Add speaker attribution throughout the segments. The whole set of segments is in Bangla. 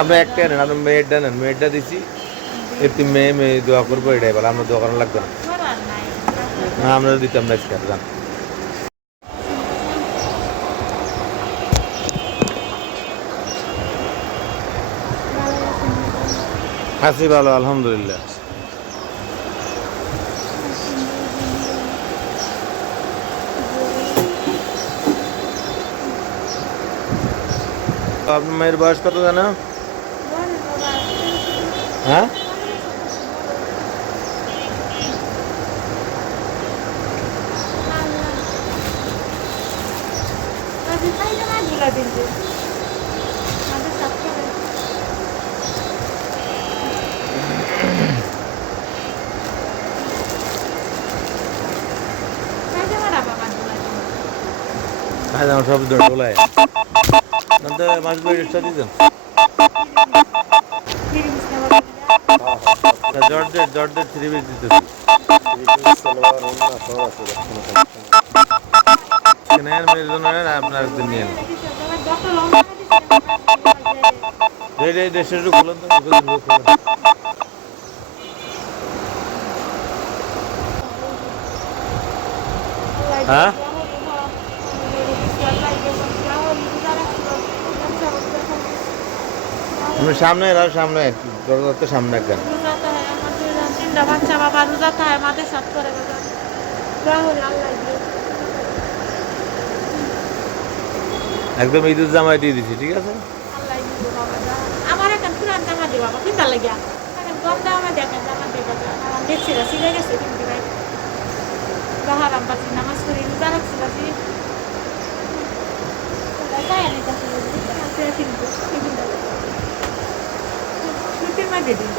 Speaker 1: আপনি একটা নেন আপনি মেয়েরটা নেন মেয়েরটা দিছি। একটি মেয়ে মেয়ে দোয়া করব, এটাই বলে, আমরা দোয়া করানো লাগবে না। না, আমরা দিতাম না আজকে জান আছি ভালো, আলহামদুলিল্লাহ। আপনার মেয়ের বয়স কত জানো? হ্যাঁ? হ্যাঁ আমার সব ডোলায় নন্তে মাছ বেড়ে দিতেন জর্জের থ্রি পিস আপনার নিয়ে। হ্যাঁ? সামনে এরাও সামনে দরজাতে সামনে একদম
Speaker 2: তিনটা বাচ্চা বাবা রোজা থাকে আমাদের সাথ করে বাবা। রাহুল আল্লাহ
Speaker 1: একদম ঈদের জামাই দিয়ে দিছি ঠিক আছে?
Speaker 2: আমার এখন পুরান জামা দিয়ে বাবা কিনতে লাগিয়া। কম দামে দেখেন জামা দিয়ে বাবা আমার দেখছি সিলে গেছে কিন্তু বাহারাম পাচ্ছি নামাজ করি রোজা রাখছি পাচ্ছি তাই আমি কাছে কিন্তু ছুটির মাঝে দিন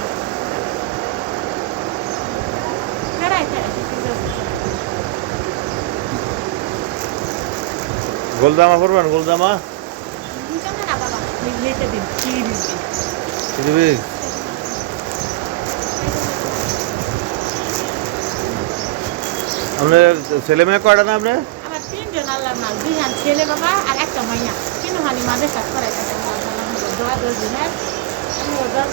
Speaker 2: কেডাই খাই
Speaker 1: গোলদামা করবেন গোলদামা আপনার ছেলে মেয়ে কয়টা না আপনার?
Speaker 2: ছেলে বাবা আর একটা মাইয়া কিন্তু হানি মাঝে সাথ করে দোয়া দোয়া দিনের আমি দোয়া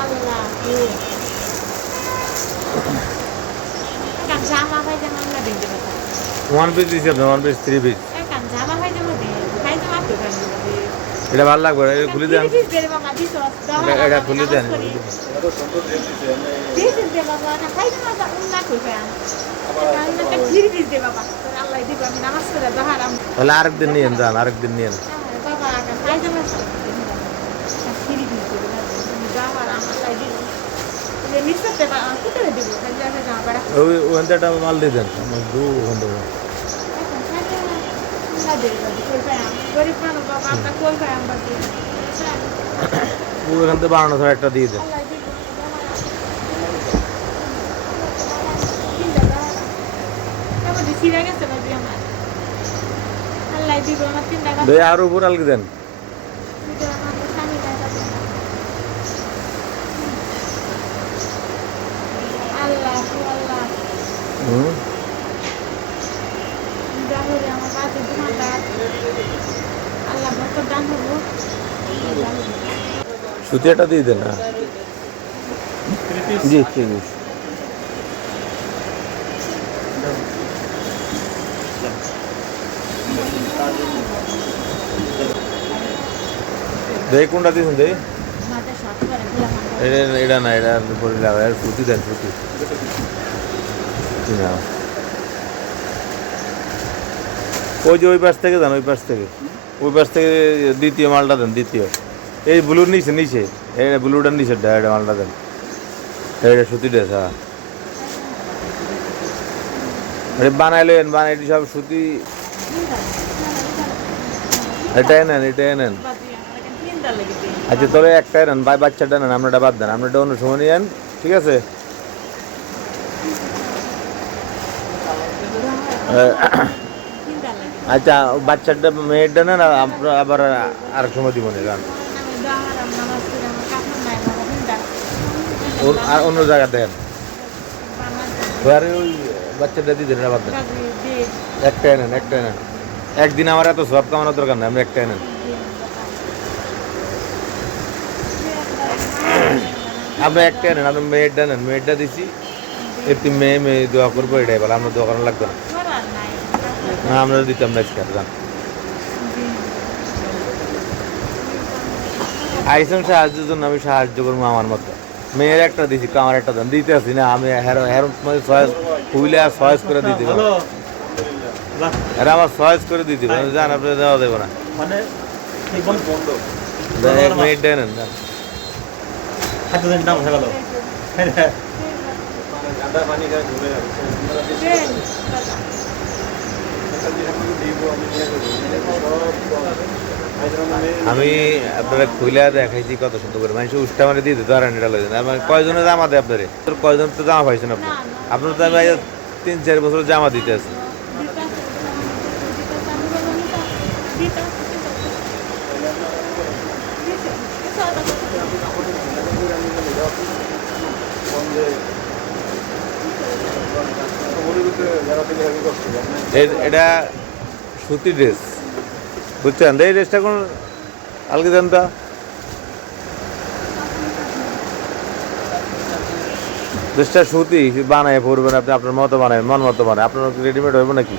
Speaker 2: আল্লাহ এ কান জামা ভাই যেমন না দিতে পারতাম
Speaker 1: ওয়ান পিস দিছি আপনি ওয়ান পিস থ্রি পিস এটা ভালো লাগবে এটা খুলে দেন। এটা এটা খুলে দেন।
Speaker 2: This is the Baba. Na kai na
Speaker 1: আমার
Speaker 2: তিন টাকা
Speaker 1: দই আর উপর আলগে দেন
Speaker 2: আল্লাহ আল্লাহ
Speaker 1: হুম
Speaker 2: তাহলে আমার কাছে দোকানদার আল্লাহ ভক্ত দান হব
Speaker 1: সুতি একটা দিয়ে দেন হ্যাঁ জি ঠিক আছে দেই কোনটা দিয়েছেন দেই? এটা এটা না এটা উপরে লাগা আর সুতি দেন সুতি সুতি। না ওই যে ওই পাশ থেকে দেন, ওই পাশ থেকে। ওই পাশ থেকে দ্বিতীয় মালটা দেন, দ্বিতীয়। এই ব্লুর নিচে নিচে। এই ব্লুটার নিচে এটা মালটা দেন। এটা সুতি ড্রেস হ্যাঁ। এটা বানাইলেন বানাই সব সুতি। এটাই নেন এটাই নেন। আচ্ছা তবে একটাই নেন বাচ্চাটা নেন, আপনারটা বাদ দেন, আপনারটা অন্য সময় নিয়ে ঠিক আছে? আচ্ছা বাচ্চাটা মেয়েরটা না আপনার আবার আর সময় দিব না আর অন্য জায়গা দেন। ওই বাচ্চাটা দিয়ে দেন। আবার একটাই নেন একটাই নেন একদিন আমার এত সব কামানোর দরকার নেই আপনি একটাই নেন আপনি একটাই নেন আপনি মেয়েরটা নেন মেয়েরটা দিছি। একটি মেয়ে মেয়ে দোয়া করব, এটাই বলে, আমরা দোয়া করানো লাগবে না। আমরা দিতাম না আজকে জান আইসন সাহায্যের জন্য আমি সাহায্য করব আমার মতো। মেয়ের একটা দিছি আমার একটা দেন। দিতে আসি না আমি হেরো হেরো সয়েস খুইলে আর সয়েস করে দিতে পারব।
Speaker 3: বাহ,
Speaker 1: এরা আমার সয়েস করে দিতে পারব। জান আপনি দেওয়া দেবো না।
Speaker 3: মানে
Speaker 1: এক মিনিট দেন দেন।
Speaker 3: খাদ্য দিন দাম হয়ে গেল
Speaker 1: আমি আপনারা খুইলে দেখাইছি কত সুন্দর করে। মানুষ উষ্টা মানে দিতে তো আর লাগে আমার কয়জনে জামা দেয় আপনারে? কয়জন তো জামা পাইছেন আপনি? আপনার তো আমি তিন, চার বছর জামা দিতে আছি। এটা সুতি ড্রেস বুঝছেন? এই ড্রেসটা কোন আলগে দেন তো ড্রেসটা সুতি, বানায় পরবেন আপনি, আপনার মতো বানায়, মন মতো বানায়। আপনার রেডিমেড হইব নাকি?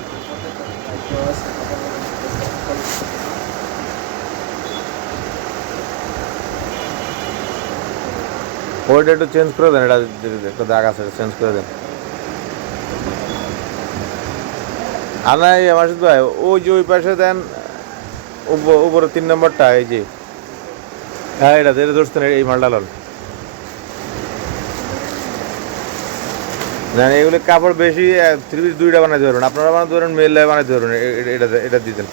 Speaker 1: ওইটা একটু চেঞ্জ করে দেন, এটা দাগ আছে চেঞ্জ করে দেন। আর না আমার ভাই ওই যে ওই পাশে দেন, উপ- উপরে তিন নম্বরটা, এই যে। হ্যাঁ এটা এটা ধরছেন, এই মালটা লন। না এগুলো কাপড় বেশি থ্রি দুইটা বানাইতে পারবেন আপনারা বানাতে পারবেন মেল বানাইতে এ- এটা এটা দিতেন।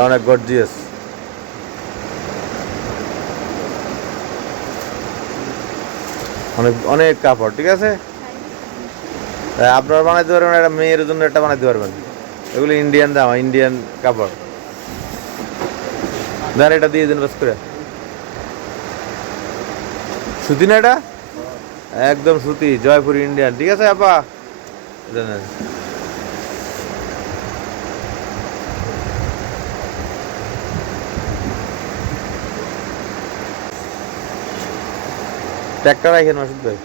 Speaker 1: অনেক গর্জিয়াস। অনেক অনেক কাপড় ঠিক আছে? আপনার বানাইতে পারবেন একটা মেয়ের জন্য একটা বানাইতে পারবেন। এগুলো ইন্ডিয়ান দাম ইন্ডিয়ান কাপড়। দেন এটা দিয়ে দিন বাস করে। সুতি না এটা? একদম সুতি জয়পুর ইন্ডিয়ান ঠিক আছে আপা? দেন, ট্র্যাক্টর রাখেন মাসুদ ভাই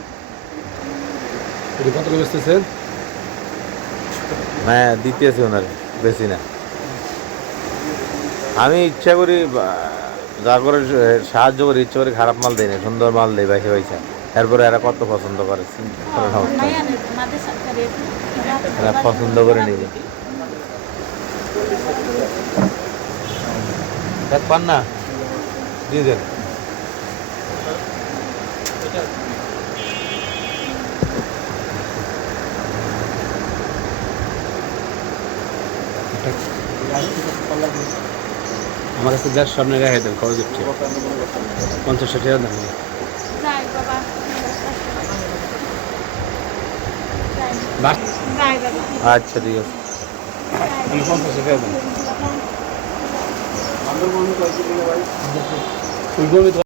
Speaker 4: কত করে বেচতেছেন?
Speaker 1: হ্যাঁ দিতেছি ওনার বেশি না। আমি ইচ্ছা করি যা করে সাহায্য করি ইচ্ছা করে খারাপ মাল দেয় না সুন্দর মাল দেয় বাইকে পয়সা। এরপরে এরা কত পছন্দ করে চিন্তা করে নাও। এরা পছন্দ করে নিবে। দেখ পান না দিয়ে দেন।
Speaker 4: আমার কাছে যার সামনে রেখে দেন খরচ হচ্ছে পঞ্চাশ ষাট হাজার দাম
Speaker 1: আচ্ছা ঠিক আছে।
Speaker 4: আমি পঞ্চাশ ষাট হাজার তো